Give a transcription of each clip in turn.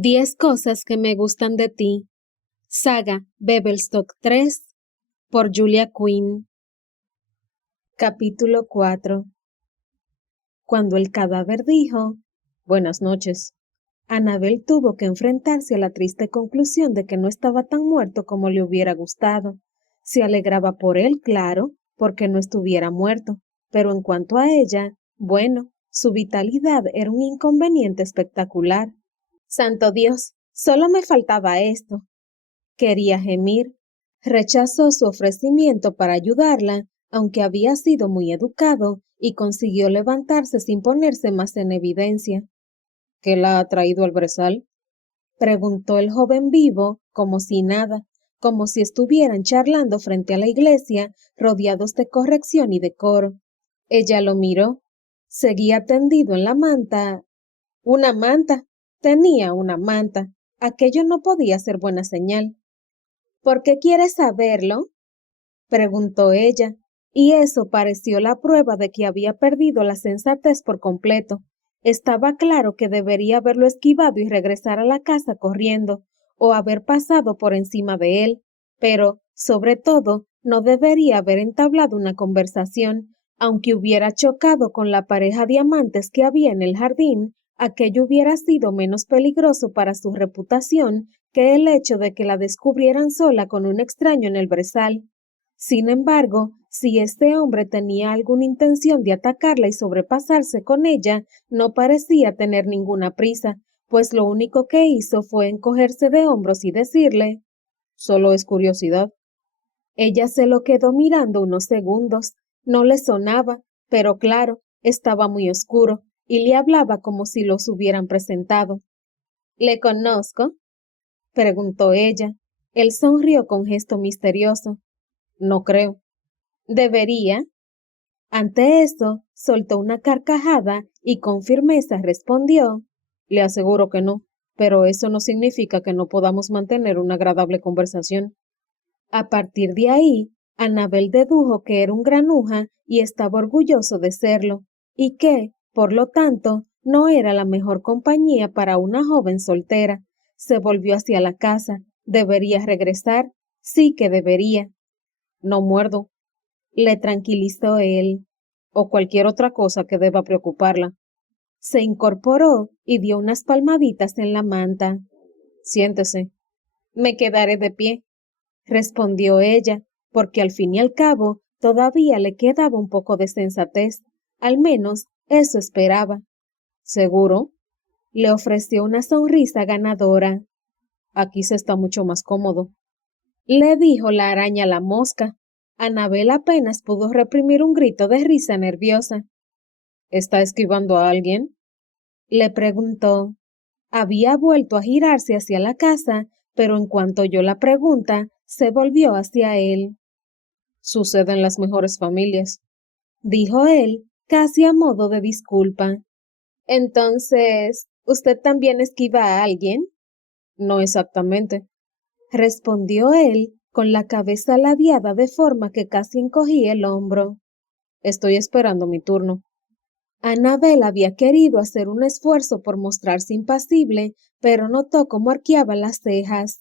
10 cosas que me gustan de ti. Saga Bevelstock 3 por Julia Quinn. Capítulo 4. Cuando el cadáver dijo «Buenas noches», Annabel tuvo que enfrentarse a la triste conclusión de que no estaba tan muerto como le hubiera gustado. Se alegraba por él, claro, porque no estuviera muerto, pero en cuanto a ella, bueno, su vitalidad era un inconveniente espectacular. Santo Dios, solo me faltaba esto. Quería gemir. Rechazó su ofrecimiento para ayudarla, aunque había sido muy educado, y consiguió levantarse sin ponerse más en evidencia. ¿Qué la ha traído al brezal?, preguntó el joven vivo, como si nada, como si estuvieran charlando frente a la iglesia, rodeados de corrección y decoro. Ella lo miró. Seguía tendido en la manta. Una manta. Tenía una manta. Aquello no podía ser buena señal. ¿Por qué quieres saberlo?, preguntó ella, y eso pareció la prueba de que había perdido la sensatez por completo. Estaba claro que debería haberlo esquivado y regresar a la casa corriendo, o haber pasado por encima de él, pero, sobre todo, no debería haber entablado una conversación. Aunque hubiera chocado con la pareja de amantes que había en el jardín, aquello hubiera sido menos peligroso para su reputación que el hecho de que la descubrieran sola con un extraño en el brezal. Sin embargo, si este hombre tenía alguna intención de atacarla y sobrepasarse con ella, no parecía tener ninguna prisa, pues lo único que hizo fue encogerse de hombros y decirle: «Solo es curiosidad». Ella se lo quedó mirando unos segundos. No le sonaba, pero claro, estaba muy oscuro, y le hablaba como si los hubieran presentado. «¿Le conozco?», preguntó ella. Él sonrió con gesto misterioso. «No creo». «Debería». Ante eso, soltó una carcajada y con firmeza respondió: «Le aseguro que no, pero eso no significa que no podamos mantener una agradable conversación». A partir de ahí, Annabel dedujo que era un granuja y estaba orgulloso de serlo, y que, por lo tanto, no era la mejor compañía para una joven soltera. Se volvió hacia la casa. ¿Debería regresar? Sí que debería. «No muerdo», le tranquilizó él, «o cualquier otra cosa que deba preocuparla». Se incorporó y dio unas palmaditas en la manta. «Siéntese». «Me quedaré de pie», respondió ella, porque al fin y al cabo todavía le quedaba un poco de sensatez. Al menos eso esperaba. «¿Seguro?», le ofreció una sonrisa ganadora. «Aquí se está mucho más cómodo», le dijo la araña a la mosca. Annabel apenas pudo reprimir un grito de risa nerviosa. «¿Está esquivando a alguien?», le preguntó. Había vuelto a girarse hacia la casa, pero en cuanto oyó la pregunta, se volvió hacia él. «Sucede en las mejores familias», dijo él, casi a modo de disculpa. «Entonces, ¿usted también esquiva a alguien?». «No exactamente», respondió él, con la cabeza ladeada de forma que casi encogía el hombro. «Estoy esperando mi turno». Annabel había querido hacer un esfuerzo por mostrarse impasible, pero notó cómo arqueaba las cejas.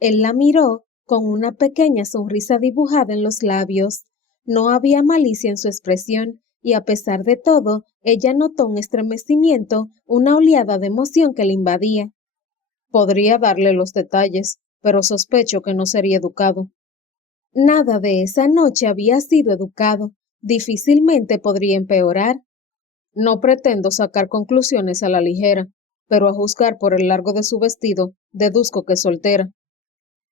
Él la miró con una pequeña sonrisa dibujada en los labios. No había malicia en su expresión, y a pesar de todo, ella notó un estremecimiento, una oleada de emoción que le invadía. «Podría darle los detalles, pero sospecho que no sería educado». Nada de esa noche había sido educado. Difícilmente podría empeorar. «No pretendo sacar conclusiones a la ligera, pero a juzgar por el largo de su vestido, deduzco que es soltera».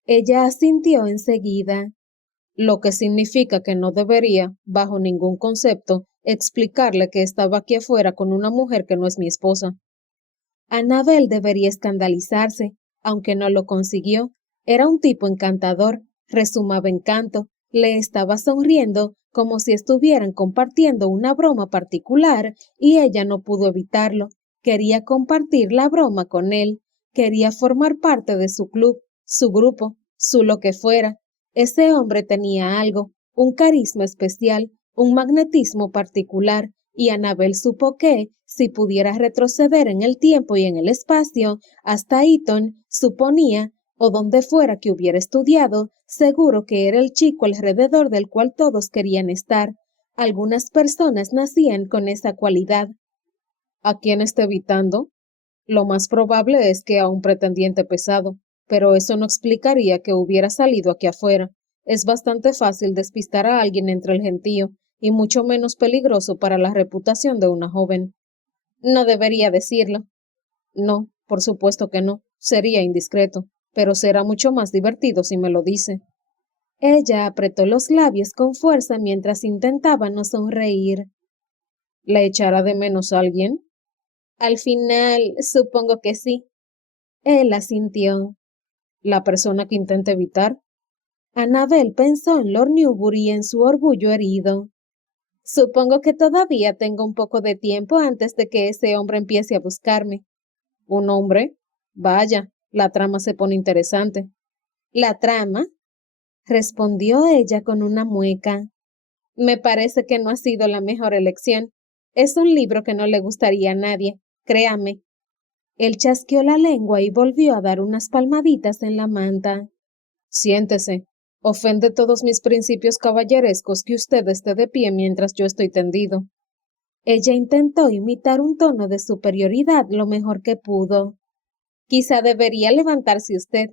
Ella asintió enseguida, lo que significa que no debería, bajo ningún concepto, explicarle que estaba aquí afuera con una mujer que no es mi esposa. Annabel debería escandalizarse, aunque no lo consiguió. Era un tipo encantador, resumaba encanto, le estaba sonriendo como si estuvieran compartiendo una broma particular, y ella no pudo evitarlo. Quería compartir la broma con él, quería formar parte de su club, su grupo, su lo que fuera. Ese hombre tenía algo, un carisma especial, un magnetismo particular, y Annabel supo que, si pudiera retroceder en el tiempo y en el espacio, hasta Eton, suponía, o donde fuera que hubiera estudiado, seguro que era el chico alrededor del cual todos querían estar. Algunas personas nacían con esa cualidad. ¿A quién está evitando? Lo más probable es que a un pretendiente pesado, pero eso no explicaría que hubiera salido aquí afuera. Es bastante fácil despistar a alguien entre el gentío, y mucho menos peligroso para la reputación de una joven. No debería decirlo. No, por supuesto que no. Sería indiscreto, pero será mucho más divertido si me lo dice. Ella apretó los labios con fuerza mientras intentaba no sonreír. ¿Le echará de menos a alguien? Al final, supongo que sí. Él asintió. ¿La persona que intenta evitar? Annabel pensó en Lord Newbury y en su orgullo herido. Supongo que todavía tengo un poco de tiempo antes de que ese hombre empiece a buscarme. ¿Un hombre? Vaya, la trama se pone interesante. ¿La trama? Respondió ella con una mueca. Me parece que no ha sido la mejor elección. Es un libro que no le gustaría a nadie, créame. Él chasqueó la lengua y volvió a dar unas palmaditas en la manta. Siéntese. Ofende todos mis principios caballerescos que usted esté de pie mientras yo estoy tendido. Ella intentó imitar un tono de superioridad lo mejor que pudo. Quizá debería levantarse usted.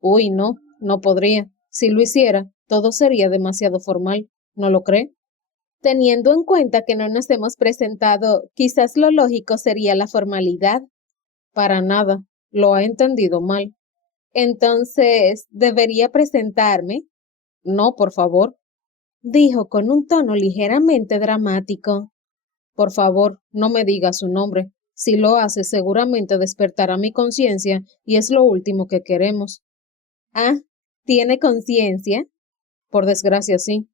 Uy, no, no podría. Si lo hiciera, todo sería demasiado formal. ¿No lo cree? Teniendo en cuenta que no nos hemos presentado, quizás lo lógico sería la formalidad. Para nada. Lo ha entendido mal. Entonces, ¿debería presentarme? No, por favor, dijo con un tono ligeramente dramático. Por favor, no me diga su nombre. Si lo hace, seguramente despertará mi conciencia y es lo último que queremos. Ah, ¿tiene conciencia? Por desgracia, sí.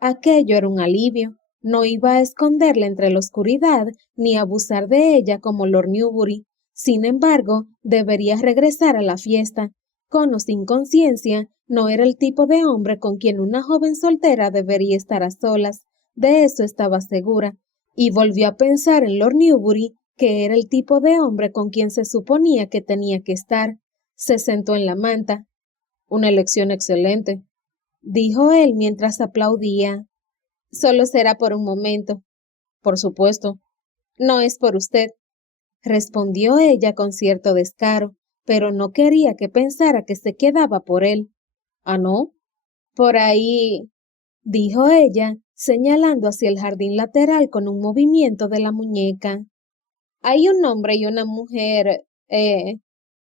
Aquello era un alivio. No iba a esconderla entre la oscuridad ni abusar de ella como Lord Newbury. Sin embargo, debería regresar a la fiesta. Con o sin conciencia, no era el tipo de hombre con quien una joven soltera debería estar a solas. De eso estaba segura. Y volvió a pensar en Lord Newbury, que era el tipo de hombre con quien se suponía que tenía que estar. Se sentó en la manta. Una elección excelente, dijo él mientras aplaudía. Solo será por un momento. Por supuesto. No es por usted, respondió ella con cierto descaro, pero no quería que pensara que se quedaba por él. ¿Ah, no? Por ahí, dijo ella, señalando hacia el jardín lateral con un movimiento de la muñeca. Hay un hombre y una mujer,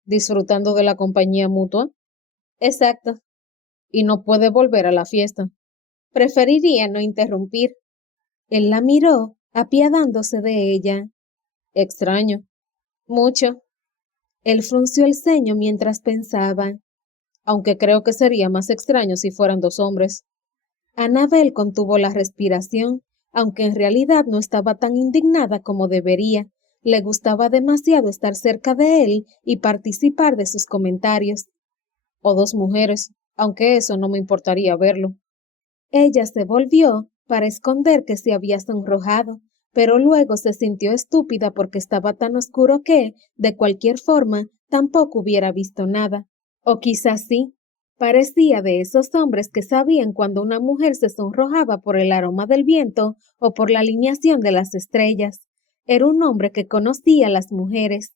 disfrutando de la compañía mutua. Exacto. Y no puede volver a la fiesta. Preferiría no interrumpir. Él la miró, apiadándose de ella. Extraño. Mucho. Él frunció el ceño mientras pensaba, aunque creo que sería más extraño si fueran dos hombres. Annabel contuvo la respiración, aunque en realidad no estaba tan indignada como debería. Le gustaba demasiado estar cerca de él y participar de sus comentarios. O dos mujeres, aunque eso no me importaría verlo. Ella se volvió para esconder que se había sonrojado, pero luego se sintió estúpida porque estaba tan oscuro que, de cualquier forma, tampoco hubiera visto nada. O quizás sí. Parecía de esos hombres que sabían cuando una mujer se sonrojaba por el aroma del viento o por la alineación de las estrellas. Era un hombre que conocía a las mujeres.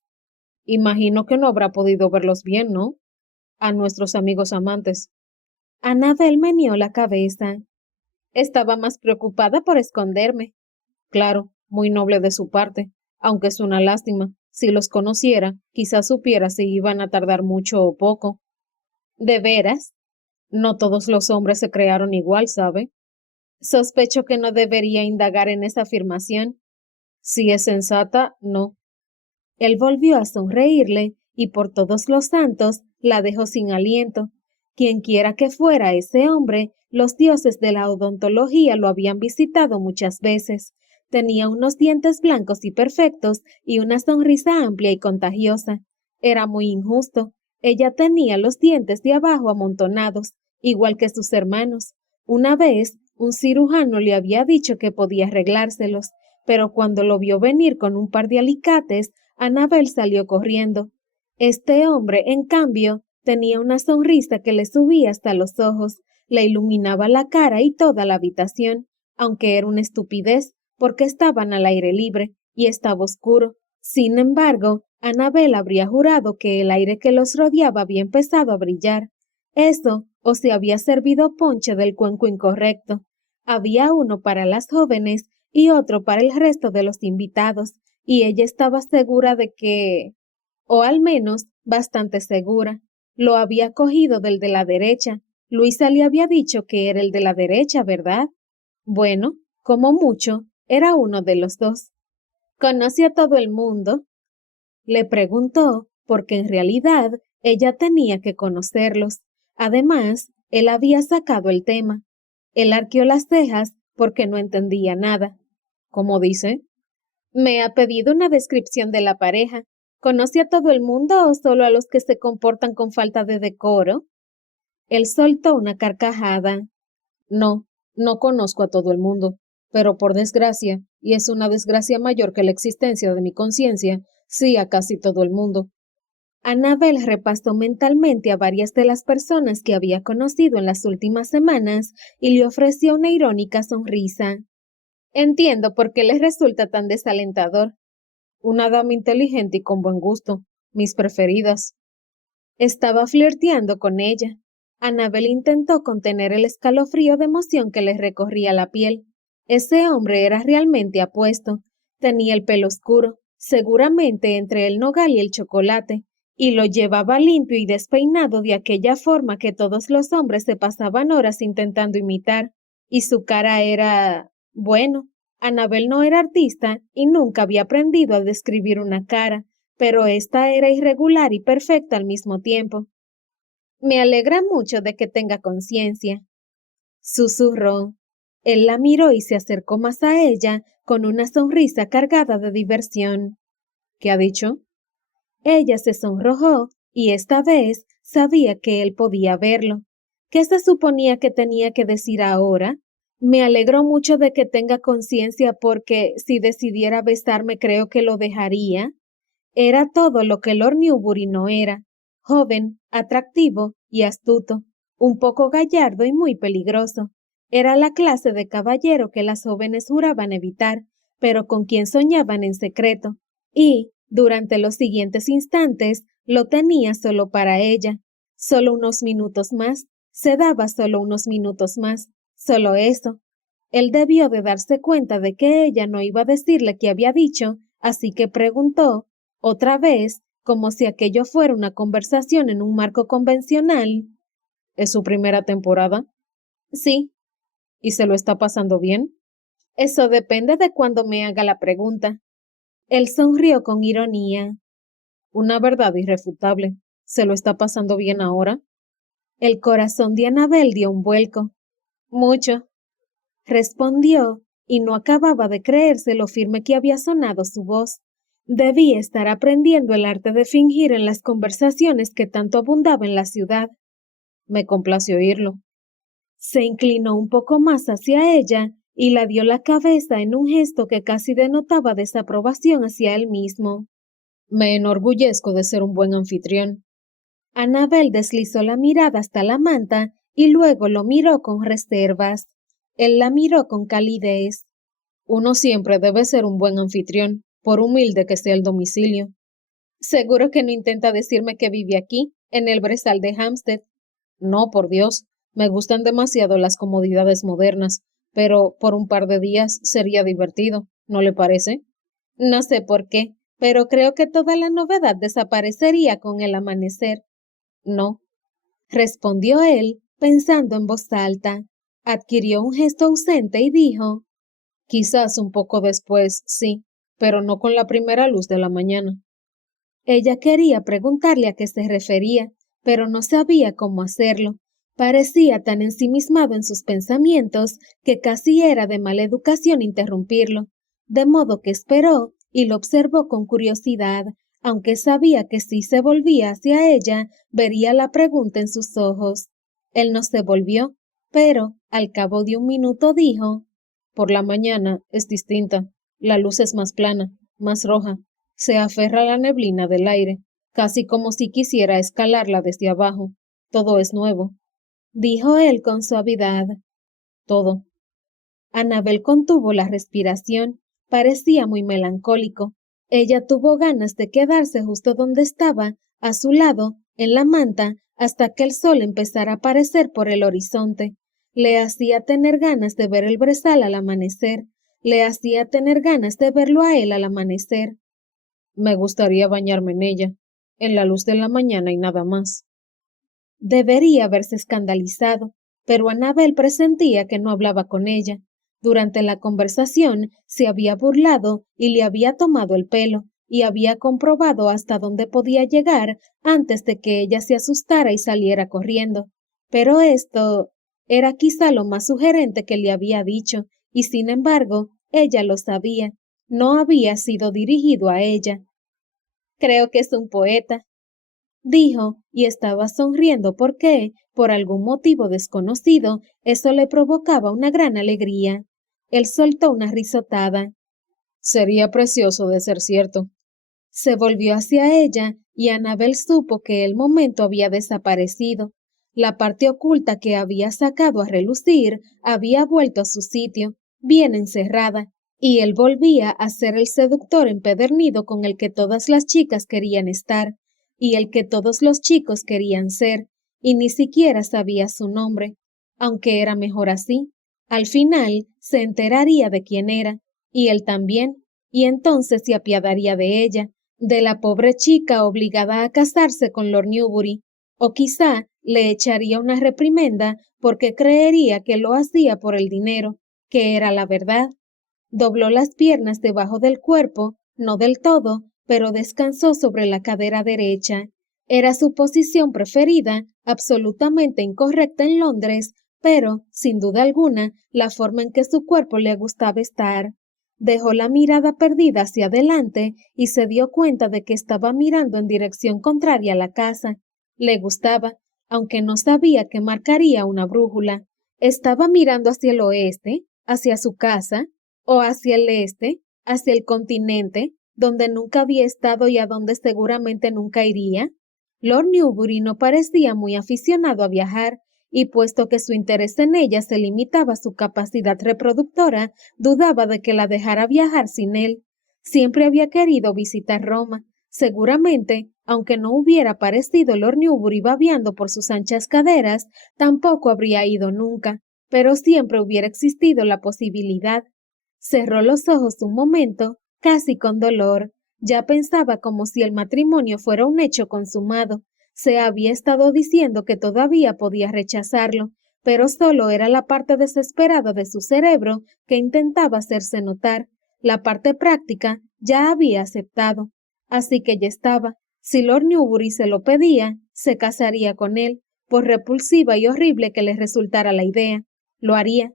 Imagino que no habrá podido verlos bien, ¿no? A nuestros amigos amantes. Annabel meneó la cabeza. Estaba más preocupada por esconderme. Claro, muy noble de su parte, aunque es una lástima. Si los conociera, quizás supiera si iban a tardar mucho o poco. ¿De veras? No todos los hombres se crearon igual, ¿sabe? Sospecho que no debería indagar en esa afirmación. Si es sensata, no. Él volvió a sonreírle y por todos los santos la dejó sin aliento. Quienquiera que fuera ese hombre, los dioses de la odontología lo habían visitado muchas veces. Tenía unos dientes blancos y perfectos y una sonrisa amplia y contagiosa. Era muy injusto. Ella tenía los dientes de abajo amontonados, igual que sus hermanos. Una vez, un cirujano le había dicho que podía arreglárselos, pero cuando lo vio venir con un par de alicates, Anabel salió corriendo. Este hombre, en cambio, tenía una sonrisa que le subía hasta los ojos, le iluminaba la cara y toda la habitación, aunque era una estupidez, porque estaban al aire libre y estaba oscuro. Sin embargo, Anabel habría jurado que el aire que los rodeaba había empezado a brillar. Eso, o se había servido ponche del cuenco incorrecto. Había uno para las jóvenes y otro para el resto de los invitados, y ella estaba segura de que, o al menos bastante segura, lo había cogido del de la derecha. Luisa le había dicho que era el de la derecha, ¿verdad? Bueno, como mucho, era uno de los dos. ¿Conoce a todo el mundo? Le preguntó, porque en realidad ella tenía que conocerlos. Además, él había sacado el tema. Él arqueó las cejas porque no entendía nada. ¿Cómo dice? Me ha pedido una descripción de la pareja. ¿Conoce a todo el mundo o solo a los que se comportan con falta de decoro? Él soltó una carcajada. No, no conozco a todo el mundo, pero por desgracia, y es una desgracia mayor que la existencia de mi conciencia, sí a casi todo el mundo. Annabel repasó mentalmente a varias de las personas que había conocido en las últimas semanas y le ofreció una irónica sonrisa. Entiendo por qué les resulta tan desalentador. Una dama inteligente y con buen gusto, mis preferidas. Estaba flirteando con ella. Annabel intentó contener el escalofrío de emoción que le recorría la piel. Ese hombre era realmente apuesto. Tenía el pelo oscuro, seguramente entre el nogal y el chocolate, y lo llevaba limpio y despeinado de aquella forma que todos los hombres se pasaban horas intentando imitar. Y su cara era... bueno, Annabel no era artista y nunca había aprendido a describir una cara, pero esta era irregular y perfecta al mismo tiempo. Me alegra mucho de que tenga conciencia, susurró. Él la miró y se acercó más a ella con una sonrisa cargada de diversión. ¿Qué ha dicho? Ella se sonrojó y esta vez sabía que él podía verlo. ¿Qué se suponía que tenía que decir ahora? Me alegro mucho de que tenga conciencia porque si decidiera besarme creo que lo dejaría. Era todo lo que Lord Newbury no era: joven, atractivo y astuto, un poco gallardo y muy peligroso. Era la clase de caballero que las jóvenes juraban evitar, pero con quien soñaban en secreto, y, durante los siguientes instantes, lo tenía solo para ella. Solo unos minutos más, se daba solo unos minutos más, solo eso. Él debió de darse cuenta de que ella no iba a decirle qué había dicho, así que preguntó, otra vez, como si aquello fuera una conversación en un marco convencional. ¿Es su primera temporada? Sí. ¿Y se lo está pasando bien? Eso depende de cuando me haga la pregunta. Él sonrió con ironía. Una verdad irrefutable. ¿Se lo está pasando bien ahora? El corazón de Annabel dio un vuelco. Mucho, respondió, y no acababa de creerse lo firme que había sonado su voz. Debía estar aprendiendo el arte de fingir en las conversaciones que tanto abundaba en la ciudad. Me complació oírlo. Se inclinó un poco más hacia ella y la dio la cabeza en un gesto que casi denotaba desaprobación hacia él mismo. Me enorgullezco de ser un buen anfitrión. Annabel deslizó la mirada hasta la manta y luego lo miró con reservas. Él la miró con calidez. Uno siempre debe ser un buen anfitrión, por humilde que sea el domicilio. Seguro que no intenta decirme que vive aquí, en el brezal de Hampstead. No, por Dios, me gustan demasiado las comodidades modernas, pero por un par de días sería divertido, ¿no le parece? No sé por qué, pero creo que toda la novedad desaparecería con el amanecer. No, respondió él, pensando en voz alta. Adquirió un gesto ausente y dijo, quizás un poco después, sí, pero no con la primera luz de la mañana. Ella quería preguntarle a qué se refería, pero no sabía cómo hacerlo. Parecía tan ensimismado en sus pensamientos que casi era de mala educación interrumpirlo, de modo que esperó y lo observó con curiosidad, aunque sabía que si se volvía hacia ella, vería la pregunta en sus ojos. Él no se volvió, pero, al cabo de un minuto dijo, por la mañana es distinta. La luz es más plana, más roja. Se aferra a la neblina del aire, casi como si quisiera escalarla desde abajo. Todo es nuevo, dijo él con suavidad. Todo. Anabel contuvo la respiración. Parecía muy melancólico. Ella tuvo ganas de quedarse justo donde estaba, a su lado, en la manta, hasta que el sol empezara a aparecer por el horizonte. Le hacía tener ganas de ver el brezal al amanecer. Le hacía tener ganas de verlo a él al amanecer. Me gustaría bañarme en ella, en la luz de la mañana y nada más. Debería haberse escandalizado, pero Anabel presentía que no hablaba con ella. Durante la conversación se había burlado y le había tomado el pelo, y había comprobado hasta dónde podía llegar antes de que ella se asustara y saliera corriendo. Pero esto era quizá lo más sugerente que le había dicho, y sin embargo, ella lo sabía. No había sido dirigido a ella. Creo que es un poeta, dijo, y estaba sonriendo porque, por algún motivo desconocido, eso le provocaba una gran alegría. Él soltó una risotada. Sería precioso de ser cierto. Se volvió hacia ella y Anabel supo que el momento había desaparecido. La parte oculta que había sacado a relucir había vuelto a su sitio, bien encerrada, y él volvía a ser el seductor empedernido con el que todas las chicas querían estar, y el que todos los chicos querían ser, y ni siquiera sabía su nombre, aunque era mejor así. Al final se enteraría de quién era, y él también, y entonces se apiadaría de ella, de la pobre chica obligada a casarse con Lord Newbury, o quizá le echaría una reprimenda porque creería que lo hacía por el dinero, que era la verdad. Dobló las piernas debajo del cuerpo, no del todo, pero descansó sobre la cadera derecha. Era su posición preferida, absolutamente incorrecta en Londres, pero, sin duda alguna, la forma en que su cuerpo le gustaba estar. Dejó la mirada perdida hacia adelante y se dio cuenta de que estaba mirando en dirección contraria a la casa. Le gustaba, aunque no sabía que marcaría una brújula. Estaba mirando hacia el oeste, hacia su casa, o hacia el este, hacia el continente, donde nunca había estado y a donde seguramente nunca iría. Lord Newbury no parecía muy aficionado a viajar, y puesto que su interés en ella se limitaba a su capacidad reproductora, dudaba de que la dejara viajar sin él. Siempre había querido visitar Roma. Seguramente, aunque no hubiera parecido Lord Newbury babeando por sus anchas caderas, tampoco habría ido nunca, pero siempre hubiera existido la posibilidad. Cerró los ojos un momento, casi con dolor. Ya pensaba como si el matrimonio fuera un hecho consumado. Se había estado diciendo que todavía podía rechazarlo, pero solo era la parte desesperada de su cerebro que intentaba hacerse notar. La parte práctica ya había aceptado. Así que ya estaba. Si Lord Newbury se lo pedía, se casaría con él, por repulsiva y horrible que le resultara la idea. Lo haría.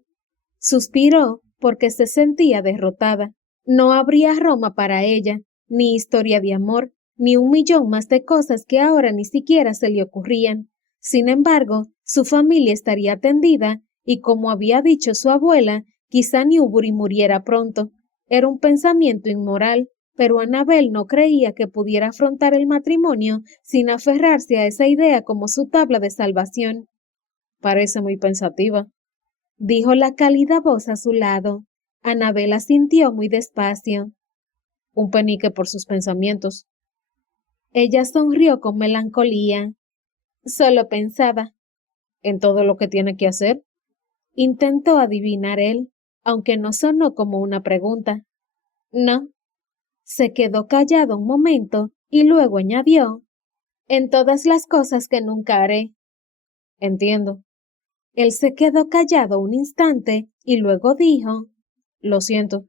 Suspiró porque se sentía derrotada. No habría Roma para ella, ni historia de amor, ni un millón más de cosas que ahora ni siquiera se le ocurrían. Sin embargo, su familia estaría atendida, y como había dicho su abuela, quizá Newbury muriera pronto. Era un pensamiento inmoral, pero Annabel no creía que pudiera afrontar el matrimonio sin aferrarse a esa idea como su tabla de salvación. Parece muy pensativa, dijo la cálida voz a su lado. Anabel asintió muy despacio. Un penique por sus pensamientos. Ella sonrió con melancolía. Solo pensaba. ¿En todo lo que tiene que hacer? Intentó adivinar él, aunque no sonó como una pregunta. No. Se quedó callado un momento y luego añadió. En todas las cosas que nunca haré. Entiendo. Él se quedó callado un instante y luego dijo. Lo siento.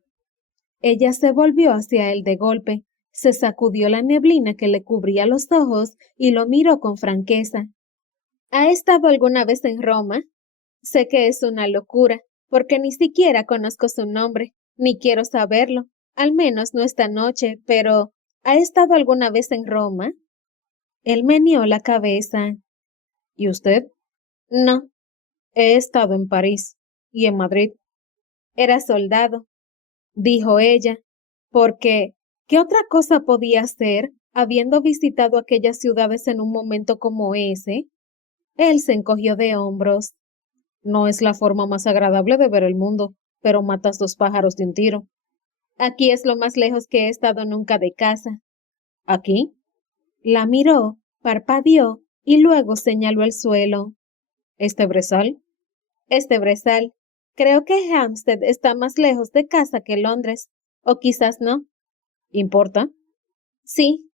Ella se volvió hacia él de golpe, se sacudió la neblina que le cubría los ojos y lo miró con franqueza. ¿Ha estado alguna vez en Roma? Sé que es una locura, porque ni siquiera conozco su nombre, ni quiero saberlo, al menos no esta noche, pero ¿ha estado alguna vez en Roma? Él meneó la cabeza. ¿Y usted? No, he estado en París y en Madrid. Era soldado, dijo ella, porque ¿qué otra cosa podía hacer habiendo visitado aquellas ciudades en un momento como ese? Él se encogió de hombros. No es la forma más agradable de ver el mundo, pero matas dos pájaros de un tiro. Aquí es lo más lejos que he estado nunca de casa. ¿Aquí? La miró, parpadeó y luego señaló el suelo. ¿Este brezal? Este brezal. Creo que Hampstead está más lejos de casa que Londres. O quizás no. ¿Importa? Sí,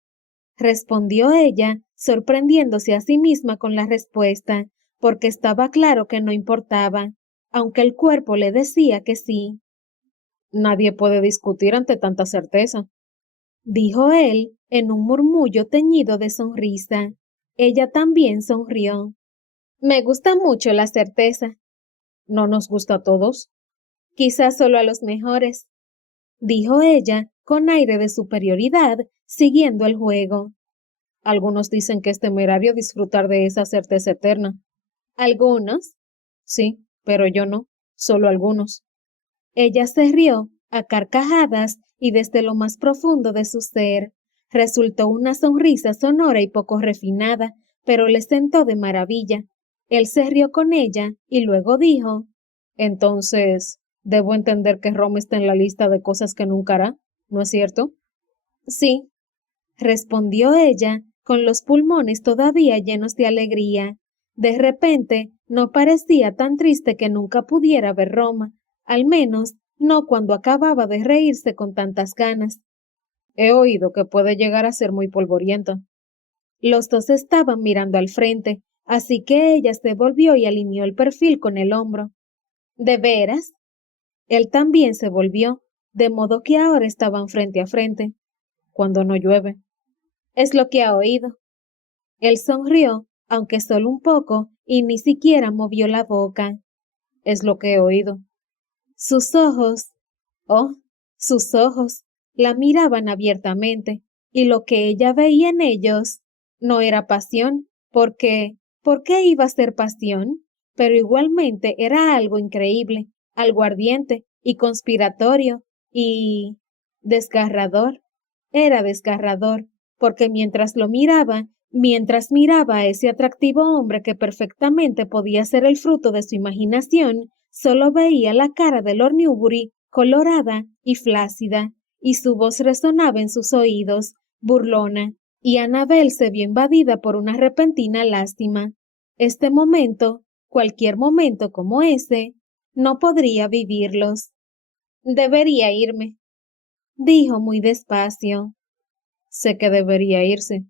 respondió ella, sorprendiéndose a sí misma con la respuesta, porque estaba claro que no importaba, aunque el cuerpo le decía que sí. Nadie puede discutir ante tanta certeza, dijo él en un murmullo teñido de sonrisa. Ella también sonrió. Me gusta mucho la certeza. ¿No nos gusta a todos? Quizás solo a los mejores, dijo ella con aire de superioridad, siguiendo el juego. Algunos dicen que es temerario disfrutar de esa certeza eterna. ¿Algunos? Sí, pero yo no, solo algunos. Ella se rió a carcajadas y desde lo más profundo de su ser resultó una sonrisa sonora y poco refinada, pero le sentó de maravilla. Él se rió con ella y luego dijo: Entonces, debo entender que Roma está en la lista de cosas que nunca hará, ¿no es cierto? Sí, respondió ella, con los pulmones todavía llenos de alegría. De repente, no parecía tan triste que nunca pudiera ver Roma, al menos no cuando acababa de reírse con tantas ganas. He oído que puede llegar a ser muy polvorienta. Los dos estaban mirando al frente, así que ella se volvió y alineó el perfil con el hombro. ¿De veras? Él también se volvió, de modo que ahora estaban frente a frente. Cuando no llueve. Es lo que ha oído. Él sonrió, aunque solo un poco, y ni siquiera movió la boca. Es lo que he oído. Sus ojos, oh, sus ojos, la miraban abiertamente, y lo que ella veía en ellos no era pasión, ¿por qué iba a ser pasión? Pero igualmente era algo increíble, algo ardiente y conspiratorio, y desgarrador. Era desgarrador, porque mientras miraba a ese atractivo hombre que perfectamente podía ser el fruto de su imaginación, solo veía la cara de Lord Newbury colorada y flácida, y su voz resonaba en sus oídos, burlona, y Annabel se vio invadida por una repentina lástima. Este momento, cualquier momento como ese, no podría vivirlos. Debería irme, dijo muy despacio. Sé que debería irse,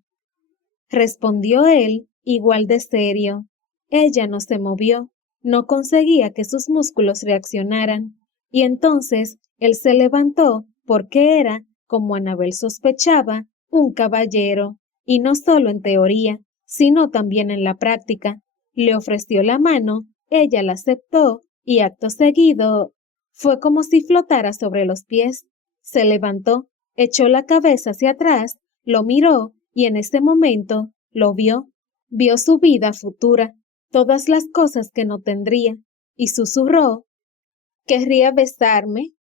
respondió él, igual de serio. Ella no se movió, no conseguía que sus músculos reaccionaran, y entonces él se levantó porque era, como Annabel sospechaba, un caballero, y no solo en teoría, sino también en la práctica. Le ofreció la mano, ella la aceptó, y acto seguido fue como si flotara sobre los pies. Se levantó, echó la cabeza hacia atrás, lo miró, y en ese momento lo vio su vida futura, todas las cosas que no tendría, y susurró: ¿Querría besarme?